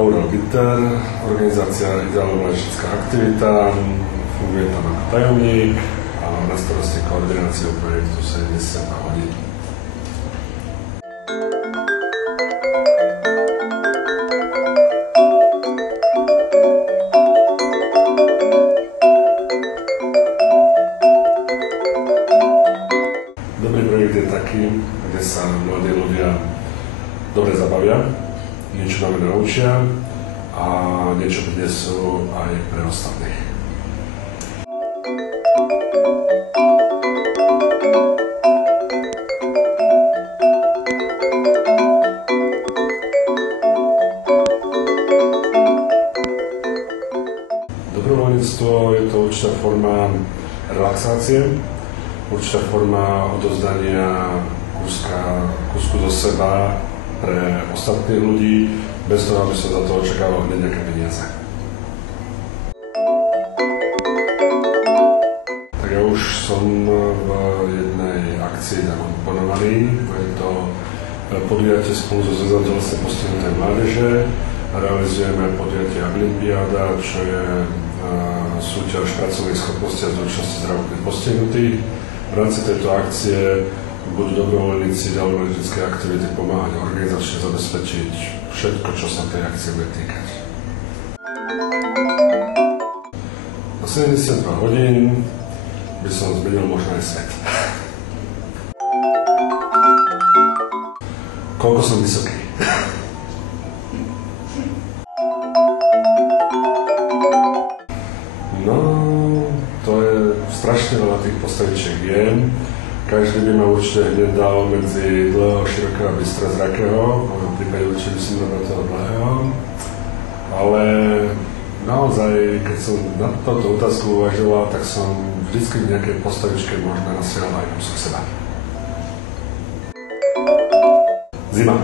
Aurel Gitter, organizácia Ideálno-mládežnícka aktivita, funguje tam ako tajomník a mám na starosti koordináciu projektu 72 hodín. Dobrý projekt je taký, kde sa mladí ľudia dobre zabavia, niečo nové naučia a niečo prinesú aj pre ostatných. Dobrovoľníctvo je to určitá forma relaxácie, určitá forma odovzdania kúsku zo seba pre ostatných ľudí, bez toho, aby som za to očakával hneď nejaké peniaze. Tak ja už som v jednej akcii zakomponovaný. Je to podujatie spolu so Zväzom telesne postihnutej mládeže. Realizujeme podujatie Aglimpiáda, čo je súťaž pracovných schopností a zručnosti zdravotných postihnutých. V rámci tejto akcie budú dobrovoľníci ideálno-mládežníckej aktivity pomáhať organizačne zabezpečiť všetko, čo sa tej akcie bude týkať. Na 72 hodín by som zmenil možno aj svet. Koľko som vysoký? No, to je strašne veľa tých postavičiek je. Každý by ma určite hneď dal medzi dlhého, širokého a bystrozrakého. V mojom prípade určite by som dal toho dlhého. Ale naozaj, keď som na túto otázku uvažoval, tak som vždycky v nejakej postavičke možno nasiel aj kúsok seba. Zima.